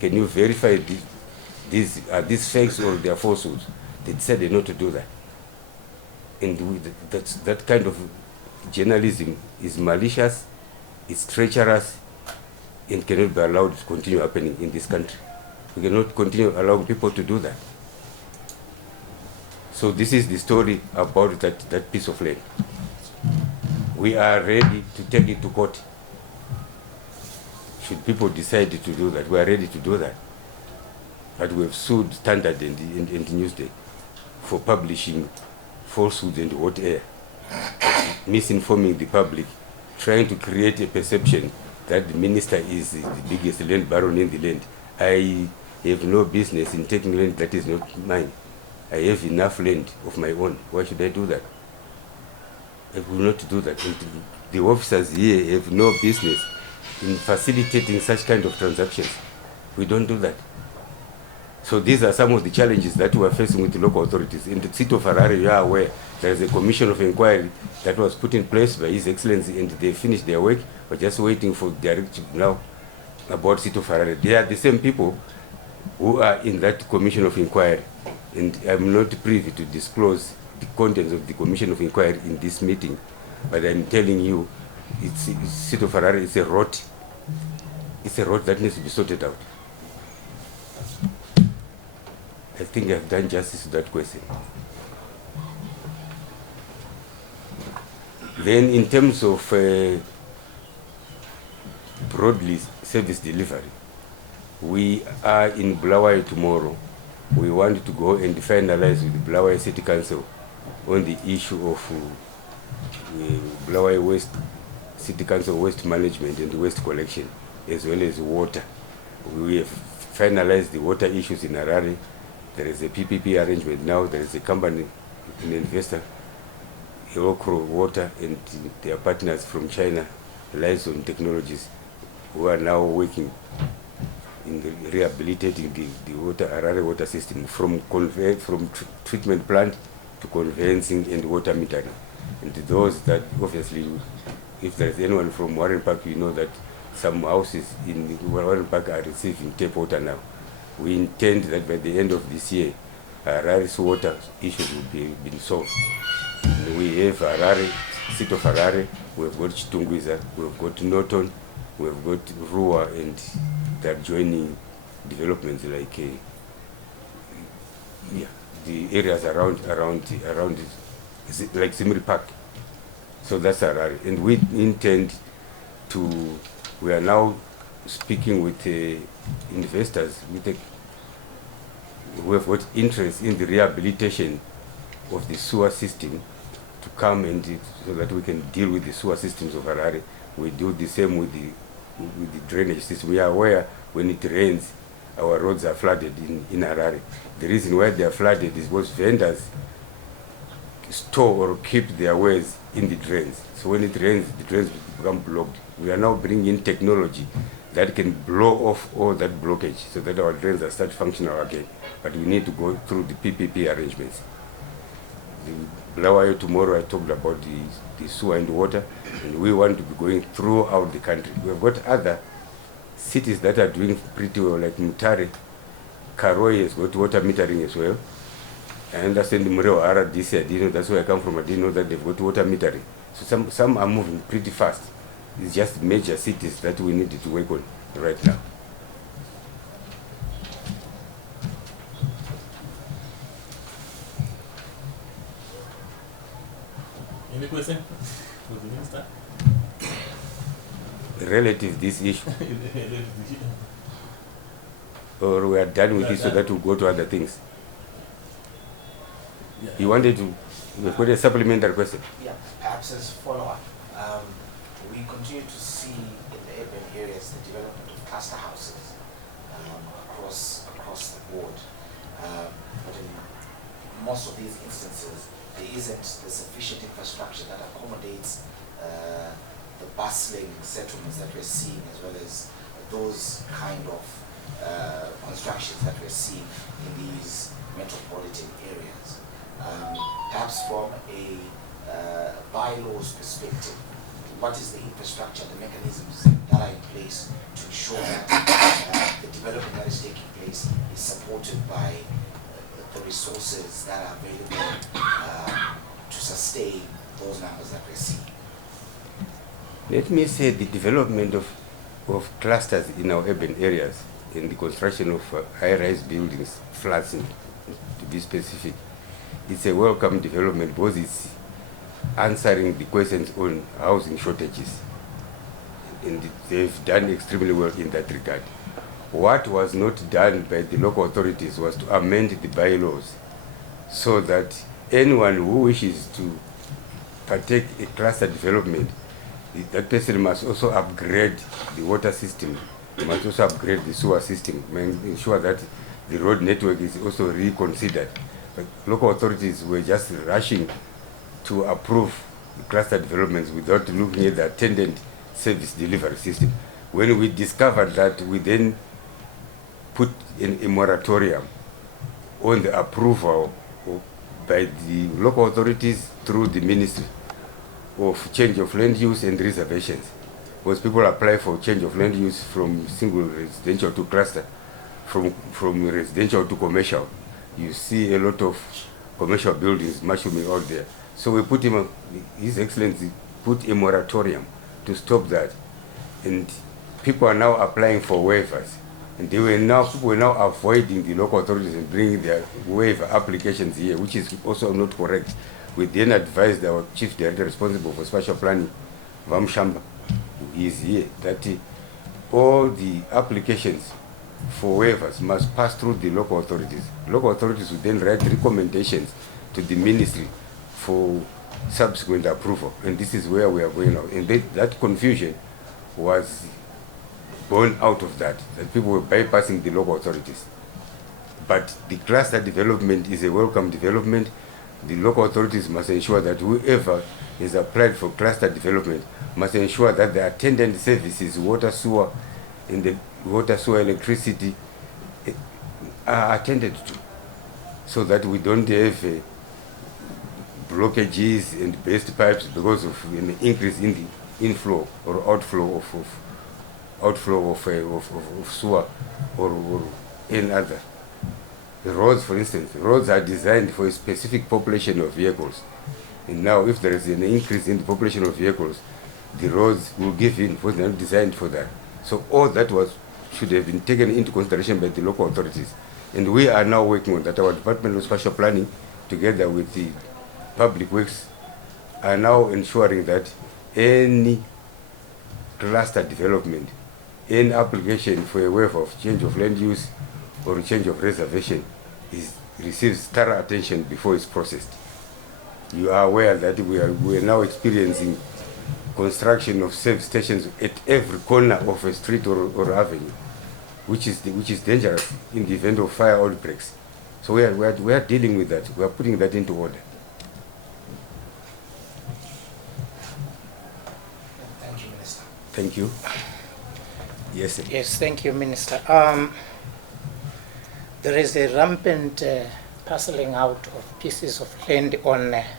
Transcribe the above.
can you verify are these fakes or they are falsehoods? They decided not to do that. And that kind of journalism is malicious, it's treacherous, and cannot be allowed to continue happening in this country. We cannot continue allowing people to do that. So this is the story about that piece of land. We are ready to take it to court. Should people decide to do that, we are ready to do that. But we have sued Standard and Newsday for publishing falsehoods and hot air, misinforming the public, trying to create a perception that the minister is the biggest land baron in the land. I have no business in taking land that is not mine. I have enough land of my own. Why should I do that? I will not do that. And the officers here have no business in facilitating such kind of transactions. We don't do that. So these are some of the challenges that we are facing with the local authorities. In the city of Harare, you are aware there is a commission of inquiry that was put in place by His Excellency, and they finished their work. We're just waiting for directive now about city of Harare. They are the same people who are in that commission of inquiry, and I'm not privy to disclose the contents of the commission of inquiry in this meeting, but I'm telling you, it's city of Harare is a rot. It's a rot that needs to be sorted out. I think I've done justice to that question. Then in terms of broadly service delivery, we are in Bulawayo tomorrow. We want to go and finalize with the Bulawayo City Council on the issue of Bulawayo Waste City Council waste management and waste collection, as well as water. We have finalized the water issues in Harare. There is a PPP arrangement now. There is a company, an investor, Hirokro Water, and their partners from China, Liaison Technologies, who are now working in rehabilitating the water, Harare water system from treatment plant to conveyancing and water metering. And those that obviously, if there is anyone from Warren Park, you know that some houses in Warren Park are receiving tap water now. We intend that by the end of this year, Harare's water issues will be solved. And we have Harare, city of Harare, we have got Chitungwiza, we have got Norton, we have got Rua, and the adjoining developments like the areas around like Zimri Park. So that's Harare. And we intend to, we are now speaking with investors who have got interest in the rehabilitation of the sewer system to come and so that we can deal with the sewer systems of Harare. We do the same with the drainage system. We are aware when it rains, our roads are flooded in Harare. The reason why they are flooded is because vendors store or keep their wares in the drains. So when it rains, the drains become blocked. We are now bringing in technology that can blow off all that blockage so that our drains are start functional again. But we need to go through the PPP arrangements. The Bulawayo tomorrow I talked about the sewer and water, and we want to be going throughout the country. We have got other cities that are doing pretty well, like Mutare. Karoi has got water metering as well. I understand the Mureo RDC, I didn't know, that's where I come from, I didn't know that they've got water metering. So some are moving pretty fast. It's just major cities that we need to work on right now. Any question for the minister? Relative this issue. Or we are done with this so that we'll go to other things. Yeah. You wanted to put a supplementary question? Yeah, perhaps as follow-up. We continue to see in the urban areas the development of cluster houses across the board. But in most of these instances, there isn't the sufficient infrastructure that accommodates the bustling settlements that we're seeing, as well as those kind of constructions that we're seeing in these metropolitan areas. Perhaps from a bylaws perspective, what is the infrastructure, the mechanisms that are in place to ensure that the development that is supported by the resources that are available to sustain those numbers that we're seeing? Let me say the development of clusters in our urban areas and the construction of high-rise buildings, flats to be specific, it's a welcome development because it's answering the questions on housing shortages. And they've done extremely well in that regard. What was not done by the local authorities was to amend the bylaws so that anyone who wishes to partake in cluster development, that person must also upgrade the water system, they must also upgrade the sewer system, ensure that the road network is also reconsidered. But local authorities were just rushing to approve the cluster developments without looking at the attendant service delivery system. When we discovered that, we then put in a moratorium on the approval by the local authorities through the Ministry of Change of Land Use and Reservations. Because people apply for change of land use from single residential to cluster, from residential to commercial. You see a lot of commercial buildings mushrooming out there. So we put His Excellency put a moratorium to stop that. And people are now applying for waivers. And people were now avoiding the local authorities and bringing their waiver applications here, which is also not correct. We then advised our Chief Director responsible for spatial planning, Bombshell, who is here, that all the applications for waivers must pass through the local authorities. Local authorities will then write recommendations to the ministry for subsequent approval. And this is where we are going now. And that confusion was born out of that people were bypassing the local authorities. But the cluster development is a welcome development. The local authorities must ensure that whoever is applied for cluster development must ensure that the attendant services, water, sewer, and the water, sewer, electricity are attended to, so that we don't have blockages and burst pipes because of an increase in the inflow or outflow of sewer or any other. The roads, for instance, roads are designed for a specific population of vehicles. And now if there is an increase in the population of vehicles, the roads will give in because they're not designed for that. So all that should have been taken into consideration by the local authorities. And we are now working on that. Our Department of Spatial Planning, together with the Public Works, are now ensuring that any cluster development, any application for a waiver of change of land use or change of reservation receives thorough attention before it's processed. You are aware that we are now experiencing construction of service stations at every corner of a street or avenue, which is dangerous in the event of fire outbreaks. So we are dealing with that. We are putting that into order. Thank you, Minister. Thank you. Yes, sir. Yes, thank you, Minister. There is a rampant parceling out of pieces of land on